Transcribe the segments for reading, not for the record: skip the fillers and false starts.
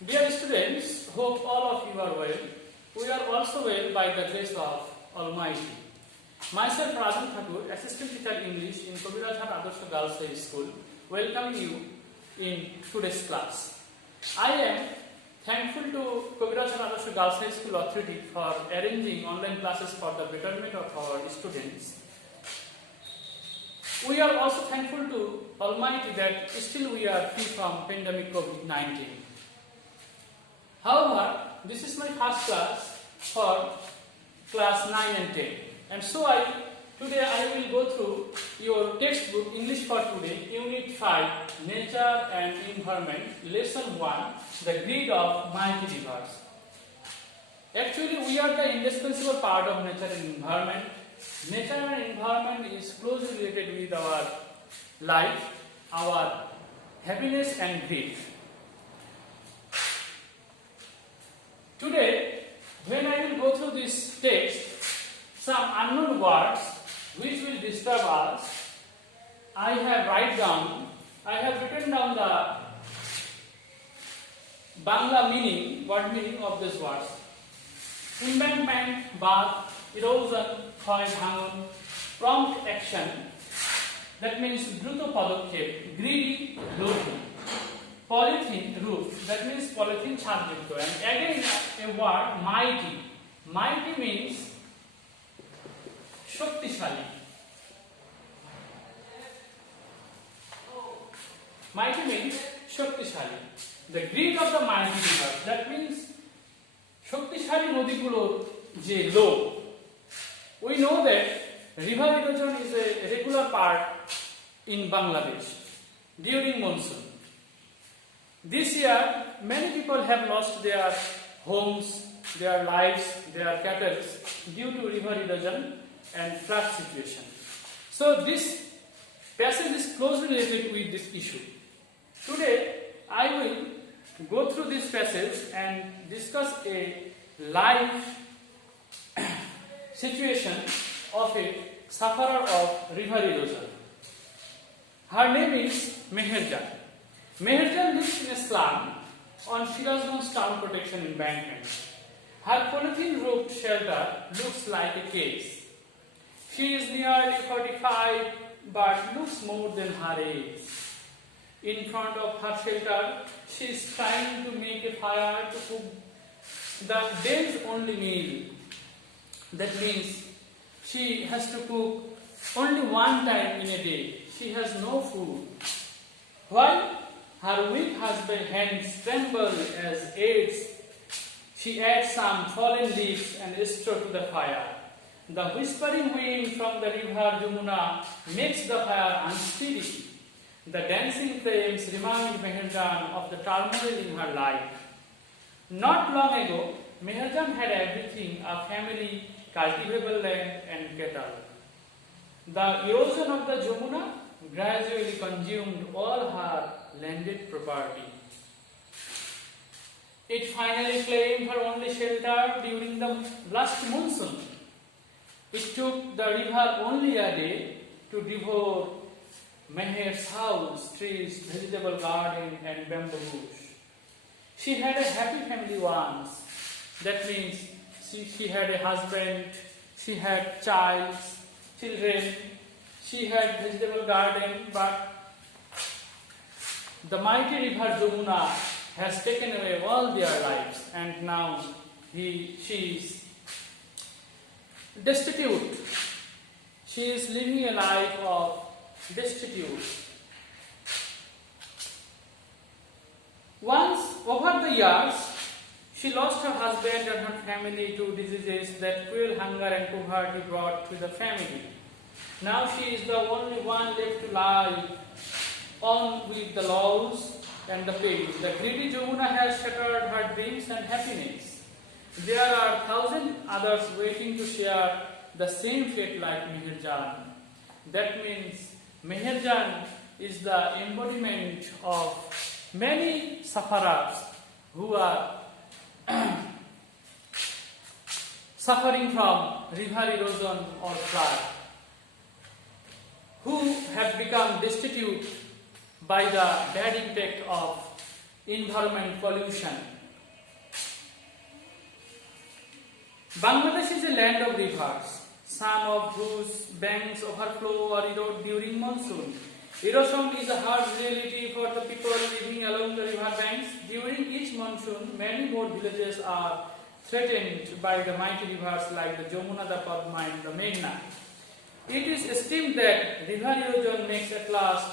Dear students, hope all of you are well. We are also well by the grace of Almighty. Myself Rajan Thakur, Assistant Teacher English in Kobirajhat Adarsh Girls High School, welcoming you in today's class. I am thankful to Kobirajhat Adarsh Girls High School Authority for arranging online classes for the betterment of our students. We are also thankful to Almighty that still we are free from pandemic COVID-19. However, this is my first class for class 9 and 10. And so today I will go through your textbook English for Today, Unit 5, Nature and Environment, Lesson 1, The Grid of Mighty Rivers. Actually, we are the indispensable part of nature and environment. Nature and environment is closely related with our life, our happiness and grief. Today, when I will go through this text, some unknown words which will disturb us, I have written down the Bangla meaning, word meaning of these words. Embankment, bath, erosion, ক্ষয় ভাঙন, prompt action, that means দ্রুত পদক্ষেপ, greedy, লোভী, polythene, roof, that means polythene ছাদযুক্ত, and again a word mighty. Mighty means শক্তিশালী. Mighty means শক্তিশালী. The grid of the mighty river, that means শক্তিশালী নদীগুলোর যে লোভ. We know that river erosion is a regular part in Bangladesh during monsoon. This year, many people have lost their homes, their lives, their cattle due to river erosion and flood situation. So this passage is closely related with this issue. Today, I will go through this passage and discuss a live situation of a sufferer of river erosion. Her name is Meherjan. Meherjan lives in a slum on Shirazganj town protection embankment. Her polythene roofed shelter looks like a case. She is nearly 45 but looks more than her age. In front of her shelter, she is trying to make a fire to cook the day's only meal. That means she has to cook only one time in a day. She has no food. While her weak husband's hands tremble as she adds some fallen leaves and straw to the fire. The whispering wind from the river Jamuna makes the fire unsteady. The dancing flames remind Meherjan of the turmoil in her life. Not long ago, Meherjan had everything: a family, cultivable land and cattle. The erosion of the Jamuna gradually consumed all her landed property. It finally claimed her only shelter during the last monsoon. It took the river only a day to devour Meher's house, trees, vegetable garden and bamboo bush. She had a happy family once. That means she had a husband, she had children, she had vegetable garden, but the mighty river Jamuna has taken away all their lives, and now she is destitute. She is living a life of destitute. Once, over the years, she lost her husband and her family to diseases that cruel hunger and poverty brought to the family. Now she is the only one left to lie on with the loss and the pain. The greedy Jamuna has shattered her dreams and happiness. There are 1,000 others waiting to share the same fate like Meherjan. That means Meherjan is the embodiment of many sufferers who are suffering from river erosion or flood, who have become destitute by the bad impact of environment pollution. Bangladesh is a land of rivers, some of whose banks overflow or erode during monsoon. Erosion is a harsh reality for the people living along the river banks. During each monsoon, many more villages are threatened by the mighty rivers like the Jamuna, the Padma and the Meghna. It is esteemed that river erosion makes at last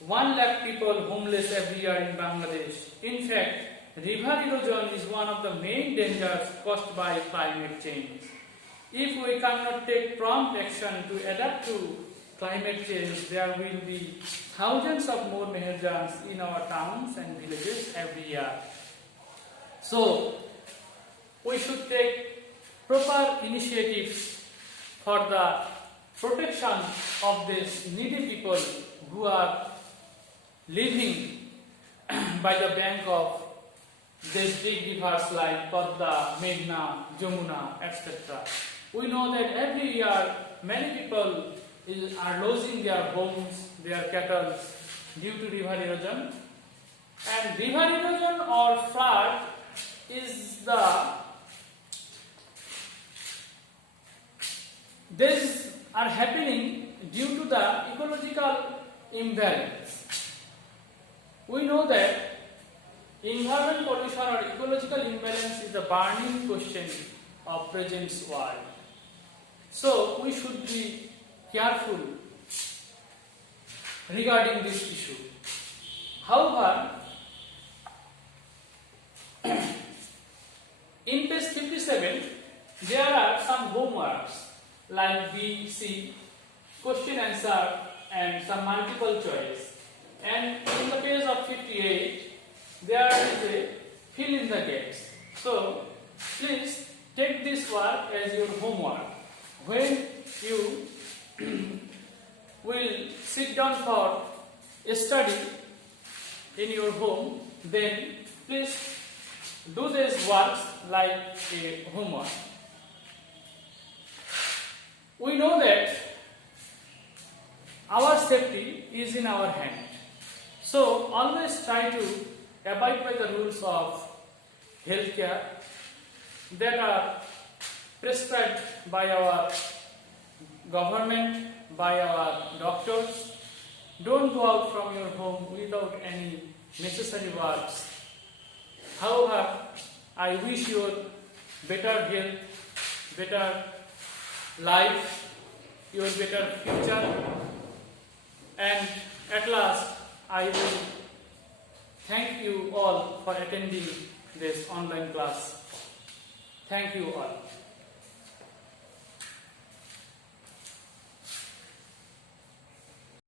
1 lakh people homeless every year in Bangladesh. In fact, river erosion is one of the main dangers caused by climate change. If we cannot take prompt action to adapt to climate change, there will be thousands of more Meherjans in our towns and villages every year. So, we should take proper initiatives for the protection of these needy people who are living by the bank of these big rivers like Padma, Meghna, Jamuna, etc. We know that every year many people are losing their homes, their cattle due to river erosion. And river erosion or flood these are happening due to the ecological imbalance. We know that environment pollution or ecological imbalance is a burning question of present world. So we should be careful regarding this issue. However, in page 57, there are some homeworks like B, C, question answer and some multiple choice. And in the page of 58, there is a fill in the gaps. So, please take this work as your homework. When you will sit down for a study in your home, then please do these works like a homework. We know that our safety is in our hand. So always try to abide by the rules of healthcare that are prescribed by our government, by our doctors. Don't go out from your home without any necessary works. However, I wish you better health, better life, your better future, and at last I will thank you all for attending this online class. Thank you all.